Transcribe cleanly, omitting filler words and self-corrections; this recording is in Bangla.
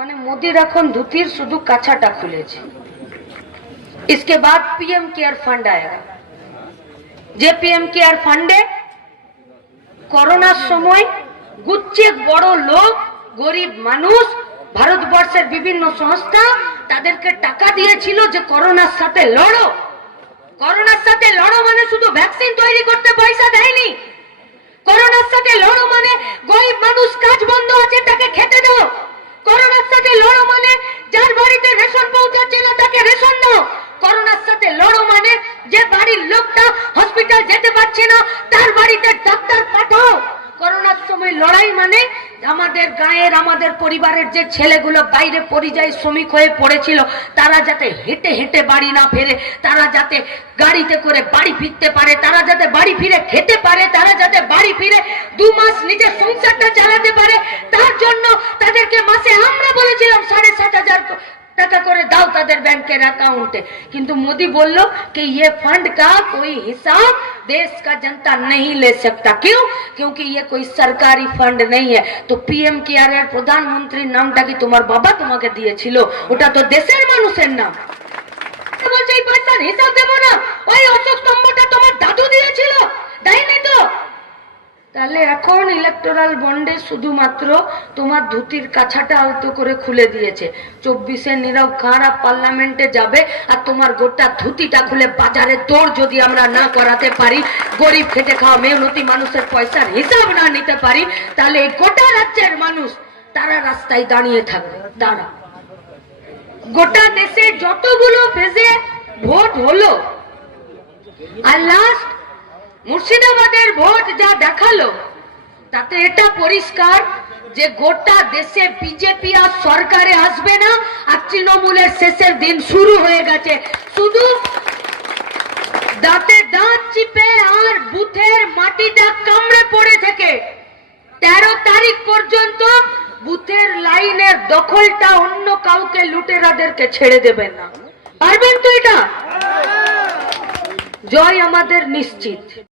মানে মোদির এখন ধুতির শুধু কাছাটা খুলেছে। इसके बाद पीएम केयर फंड आएगा। যে पीएम केयर फंडে করোনার সময় গুচ্ছে বড় লোক, গরিব মানুষ, ভারতবর্ষের বিভিন্ন সংস্থা তাদেরকে টাকা দিয়েছিল যে করোনার সাথে লড়ো। করোনার সাথে লড়ো মানে শুধু ভ্যাকসিন তৈরি করতে পয়সা দেয়নি। করোনার সাথে লড়ো মানে গরিব মানুষ কাজ বন্ধ আছে তাকে খেতে দাও। করোনার সাথে লড়ো মানে যার বাড়িতে রেশন পৌঁছাচ্ছে না তাকে রেশন দাও। করোনার সাথে লড়ো মানে যে বাড়ির লোকটা হসপিটাল যেতে পারছে না তার বাড়িতে ডাক্তার পাঠাও। করোনার সময় লড়াই মানে আমাদের গায়ের আমাদের পরিবারের যে ছেলেগুলো বাইরে পরিযায়ী শ্রমিক হয়ে পড়েছিল তারা যাতে হেঁটে হেঁটে বাড়ি না ফেরে, তারা যাতে গাড়িতে করে বাড়ি ফিরতে পারে, তারা যাতে বাড়ি ফিরে খেতে পারে, তারা যাতে বাড়ি ফিরে 2 মাস নিজের সংসারটা চালাতে পারে, তার জন্য তাদেরকে মাসে আমরা বলেছিলাম 7,500 টাকা করে দাও তাদের ব্যাংকের অ্যাকাউন্টে। কিন্তু মোदी বলল कि ये फंड का कोई हिसाब देश का जनता नहीं ले सकता। क्यों? क्योंकि ये कोई सरकारी फंड नहीं है। तो पीएम केयर এর প্রধানমন্ত্রীর নামটা কি তোমার বাবা তোমাকে দিয়েছিল? ওটা তো দেশের মানুষের নাম। বলছে এই পয়সার হিসাব দেব না, ওই অশোক স্তম্ভটা তোমার দাদু দিয়েছিল, দেয়নি তো? তাহলে এখন ইলেকটোরাল বন্ডে শুধুমাত্র তোমার ধুতির কাছাটা আলতো করে খুলে দিয়েছে। 24-এ নীরব খাঁরা পার্লামেন্টে যাবে আর তোমার গোটা ধুতিটা খুলে বাজারে দৌড় যদি আমরা না করাতে পারি, গরিব খেটে খাওয়া মেহনতি মানুষের পয়সার হিসাব না নিতে পারি, তাহলে এই গোটা রাজ্যের মানুষ তারা রাস্তায় দাঁড়িয়ে থাকবে। তারা গোটা দেশে যতগুলো ফেজে ভোট হলো আর লাস্ট মুর্শিদাবাদের ভোট যা দেখালো তাতে এটা পরিষ্কার যে গোটা দেশে বিজেপি আর সরকারে আসবে না আর তৃণমূলের শেষের দিন শুরু হয়ে গেছে। শুধু দাঁতে দাঁত চিপে আর বুথের মাটিটা কামড়ে পড়ে থেকে 13 তারিখ পর্যন্ত বুথের লাইনের দখলটা অন্য কাউকে লুটেরাদেরকে ছেড়ে দেবেন না। পারবেন তো? এটা জয় আমাদের নিশ্চিত।